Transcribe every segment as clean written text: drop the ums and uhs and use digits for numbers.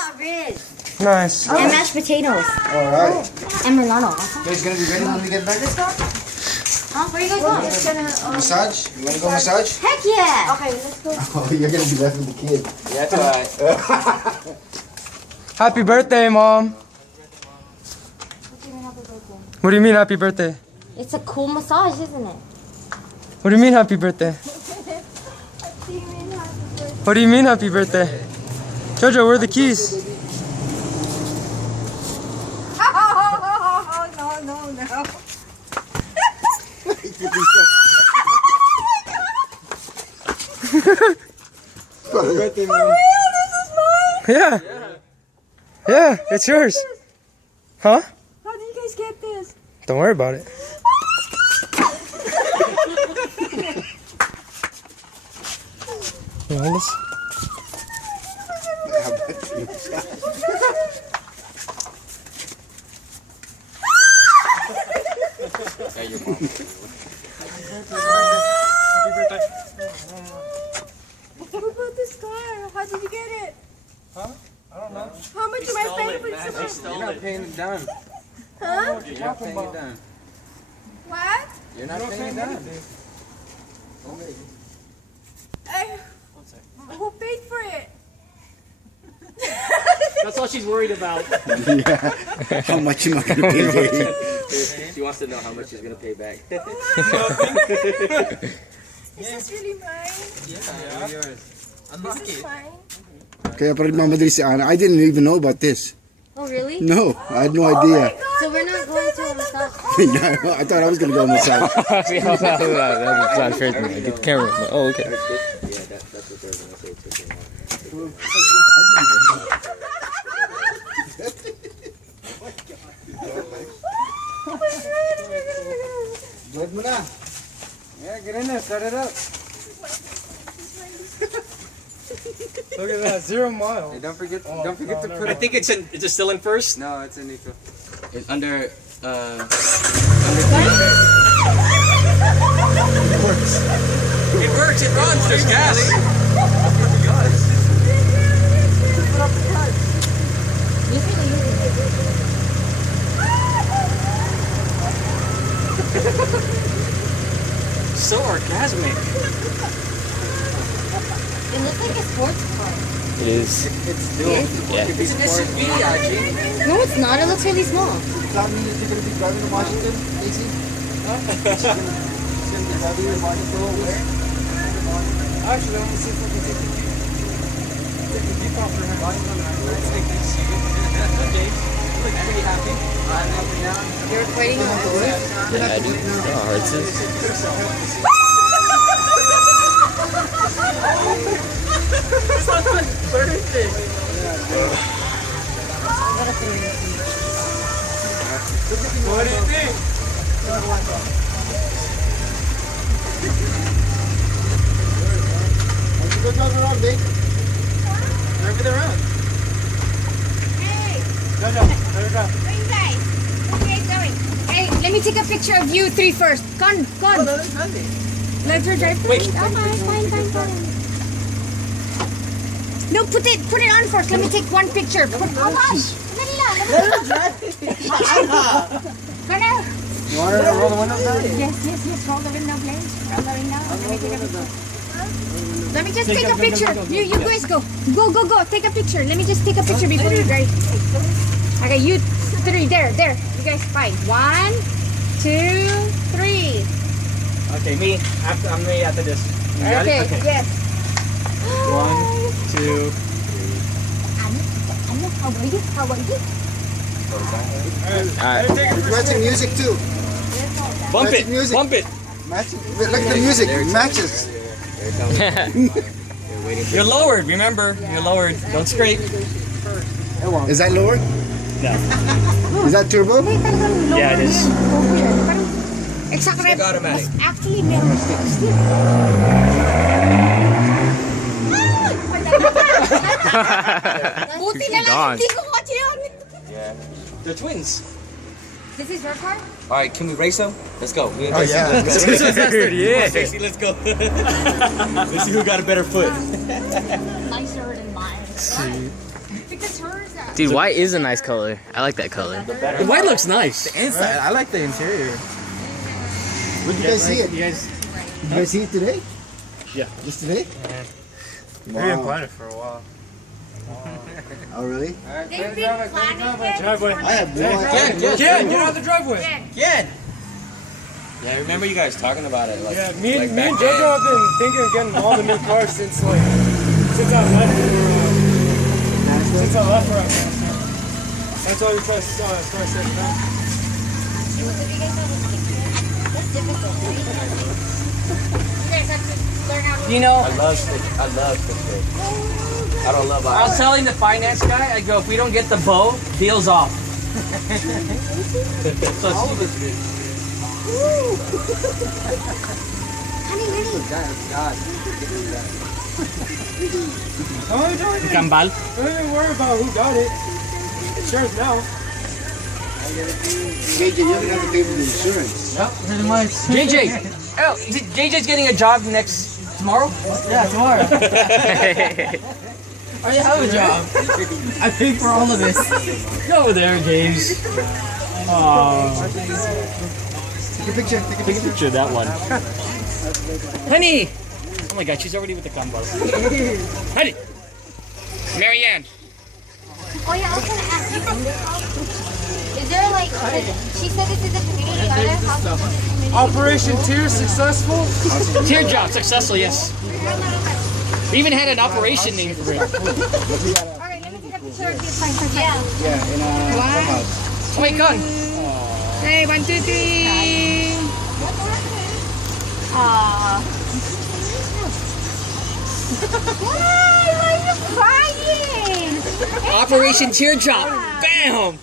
got ribs. Nice. And mashed potatoes. Alright. And Milano. You guys gonna be ready when we get back? Huh? Where are you guys going? Massage? You wanna go massage? Heck yeah! Okay, let's go. Oh, you're gonna be left with the kid. Yeah, that's alright. Happy birthday, Mom. What do you mean happy birthday? It's a cool massage, isn't it? What do you mean happy birthday? What do you mean happy birthday? Jojo, where are the keys? No. Birthday, For real, this is mine? Yeah. Yeah, it's yours. Huh? How did you guys get this? Don't worry about it. You want this? Yeah, your mom. What about this car? How did you get it? Huh? I don't know. How much am I paying for this? You're not paying it down. Huh? You're not paying it down. What? You're not paying it down. Who paid for it? That's all she's worried about. Yeah. How much am I gonna pay for it? She wants to know how much she's gonna pay back. Is this really mine? Yeah, yours. This is mine? Kaya pa rin mamadali si Ana. I didn't even know about this. Oh, really? No, I had no idea. So we're not going to a massage. Yeah, I thought I was gonna go massage. See how that's not fair to me. Get the camera. Oh, okay. Yeah, that's what they're gonna say too. Blood mo na. Yeah, get in there, start it up. Look at that, 0 mile. Hey, don't forget to put I think it's still in first. No, it's in Nico. It's under It works, it runs, there's gas. So orgasmic. It looks like a sports car. It is. It's still. Yeah. It's an SUV, Aji. No, it's not. It looks really small. Does that mean that you're gonna be driving to Washington, Casey? She's gonna be driving to Washington. Where? Actually, I want to see if I can take the Jeep off for her. Let's take this. Okay. You look pretty happy. You're recording on Yeah, I do. You know how hard this is. It's not my birthday. What do you think? Go drive around, babe. Drive it around. Hey, Jojo, let her go. where you guys? Where you guys going? Hey, let me take a picture of you three first. Gone. Let her drive. Wait. Fine. No, put it on first. Let me take one picture. Hold on. Let her drive. You want her to roll the windows down? Yes. Roll the window, please. Roll the window. Let me take a picture. Let me just take a picture. You guys go. Go. Take a picture. Let me just take a picture before you drive. Okay, you three. There. You guys fight. 1, 2, 3. Okay, me. I'm me after this. You got it? Okay, yes. 1, 2. How are you? It's matching music too. Bump Magic it. music. Bump it. Matching. Look at the music. It matches. You're lowered. Remember, you're lowered. Don't scrape. Is that lower? No. Is that turbo? Yeah, it is. Exactly. Like automatic. Actually, meron still. Buti na lang, hindi ko kotse yun. Yeah. They're twins. This is your car? All right, can we race them? Let's go. Oh yeah. Yeah. Stacy, let's go. Let's see who got a better foot. Nicer than mine. Because hers are. Dude, white is a nice color. I like that color. The white looks nice. Inside, I like the interior. When did you guys see it? You guys, Did you guys see it today? Yeah. Just today? We've been planning for a while. Oh, really? They've been planning Driveway. I have no idea. Ken, get out of the driveway. Yeah, I remember you guys talking about it. Like, Yeah, me and back JoJo then. have been thinking of getting all the new cars since I left for Afghanistan. That's why we try to start setting up. That's difficult. You guys have to learn how to. I love stick. I don't love. I was telling the finance guy, I go, if we don't get the bow, deal's off. So All of it. Honey. Don't even worry about who got it. It's yours now. JJ, you're gonna have to pay for the insurance. pretty much. JJ, oh, JJ's getting a job tomorrow? Yeah, tomorrow. I have a job. I paid for all of this. Go over there, James. Take a picture. Take a picture. Picture of that one. Honey! Oh my god, she's already with the combo. Honey! Marianne! Oh yeah, I was gonna ask you. Is there like? She said this is a community garden. Operation Tear successful? Teardrop successful, yes. We even had an operation named for it. Alright, let me take a picture of you. Fine. Yeah. Yeah, in a clubhouse. Oh my god. Hey, 1, 2, 3. Aww. Why are you crying? Operation Teardrop. Bam!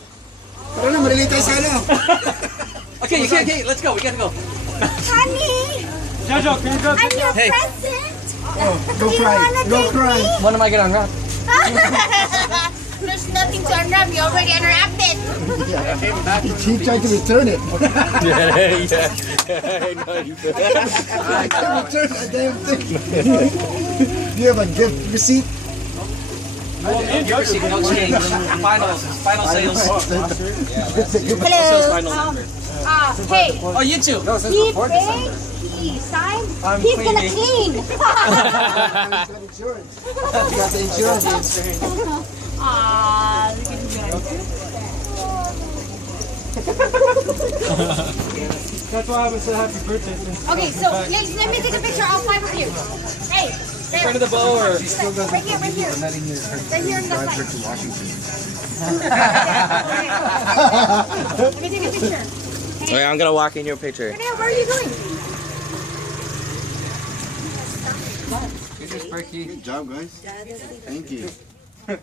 Pero na, malilita sa ano. Okay, okay, let's go. We gotta go. Honey, JoJo, can you go I'm your Hey. present. Go Do you cry. wanna Go take cry. me? When am I gonna unwrap? There's nothing to unwrap. You already unwrapped it. He tried to return it. Return a damn thing. Do you have a gift receipt? No change. Final sales. Hello. Final number. Hey, Oh, you too. he paid, he signed, he's gonna clean. He's got insurance. He got the insurance. Aw, look at you guys. That's why I haven't said happy birthday since. Okay, so let me take a picture. All 5 of you. Hey, there. Front of the bow or? Right here. Right here in the side. To Washington. Let me take a picture. Okay, I'm gonna walk in your picture. Renee, where are you going? Good job, guys. Thank you. Hey,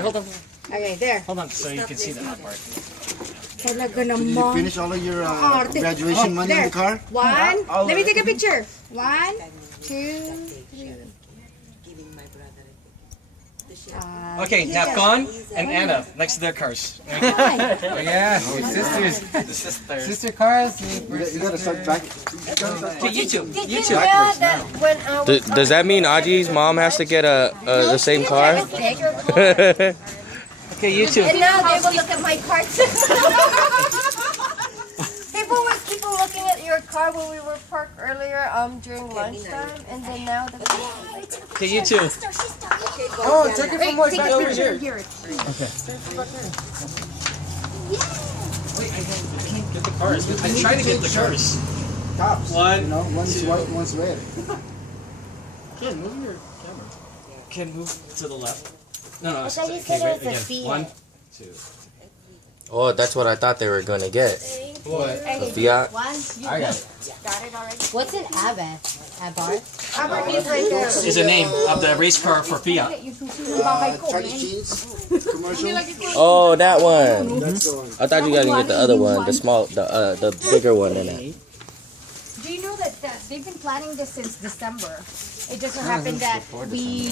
hold on. Okay, there. Hold on, so you can see the hot part. Talaga Did you naman. finish all of your graduation money in the car? 1. Let me take a picture. 1, 2, 3. Okay, now Con and Anna next to their cars. Yeah, sisters. Sister cars. You gotta start back. Okay, you two. Did You you two. know that when I was Does that mean Aji's mom has to get the same car? Okay, you two. and now they will look at my car too. People were looking at your car when we were parked earlier during lunchtime, and then now the Okay, you two. Oh, take it from my back over here. here. Okay. Wait, I can't get the cars. I tried to get the cars. Tops. One, You know, one's white, one's red. Ken, move your camera. Ken, move to the left. No, no. thought you Okay, said wait it was a again. Fiat. 1, 2. Oh, that's what I thought they were gonna get. What? The Fiat. I got it. got it already. What's an Abar? Albert is right there. Is the name of the race car for Fiat. Charlie Cheese commercial. Oh, that one. That's the one. I thought you guys would get the other one, the bigger one than that. Do you know that they've been planning this since December? It just so happened that we